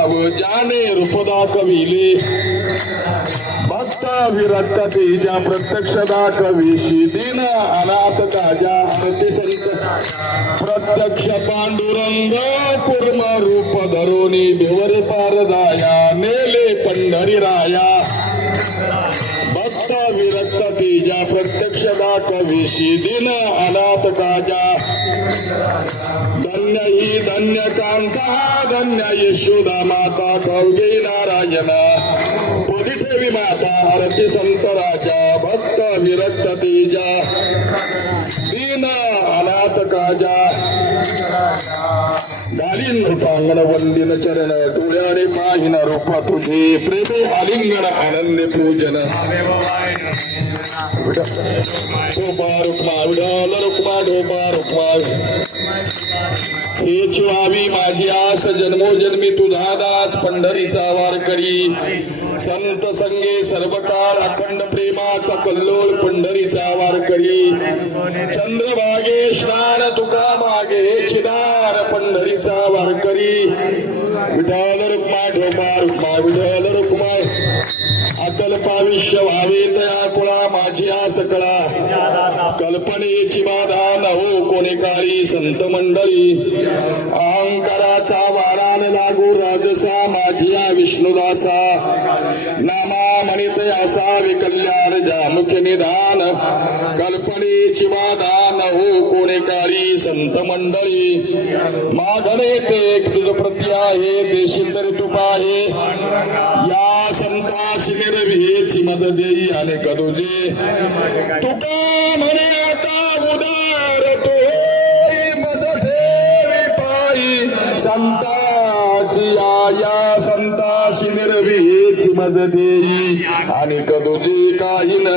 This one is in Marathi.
नाव ज्याने रूप दाखविले भक्त विरक्त तिच्या प्रत्यक्षदा दाखविशी दिन अनाथ काजा आरती संत प्रत्यक्ष पांडुरंग कुर्म रूप धरोनी भिवर पारदाया नेले पंढरी राया प्रत्यक्ष कविशी दिन अनाथ काजा धन्य ही धन्य कांता धन्य यशोदा माता कौगे नारायणा पुढी ठेवी माता आरती संतराजा भक्त विरक्त तेजा दिन अनाथ काजा पांगण रूपांगण चरण डोळ्याने पाहिन रूप तुझे प्रेमे आलिंगन आनंद पूजन. ढोबा रुक्मा विडाल रुक्मा ढोपा रुक्मा. हे चिवावी माझी आस जन्मोजन्मी तुझा दास पंढरीचा वार करी संत संगे सर्व काळ अखंड प्रेमाचा कल्लोळ पंढरीचा वार करी चंद्रभागे स्नान तुका मागे वार पंढरीचा वारकरी. विठाल रुक्मा ढोबा रुक्मा विठाल रुक्मा अकल्पाविष्य व्हावे तया कुळा माझी आस सकळा कल्पनेची बाधा नवो कोणी काळी संत मंडळी. अहंकाराचा वारान लागू राजसा माझी या विष्णुदासा. नामा म्हणित असावे कल्याण जामुख निधान कल्पनेची बाधा न हो कोणी संत मंडळी मागणे ते तुझ प्रती आहे देशील तरी तू पाहे या संताशी निर्भीची मद देई आणि कदुजे तुका म्हणे आता उदार तो संताची आया संताशी निर्भीची मद देई। आणि कदुजे काही न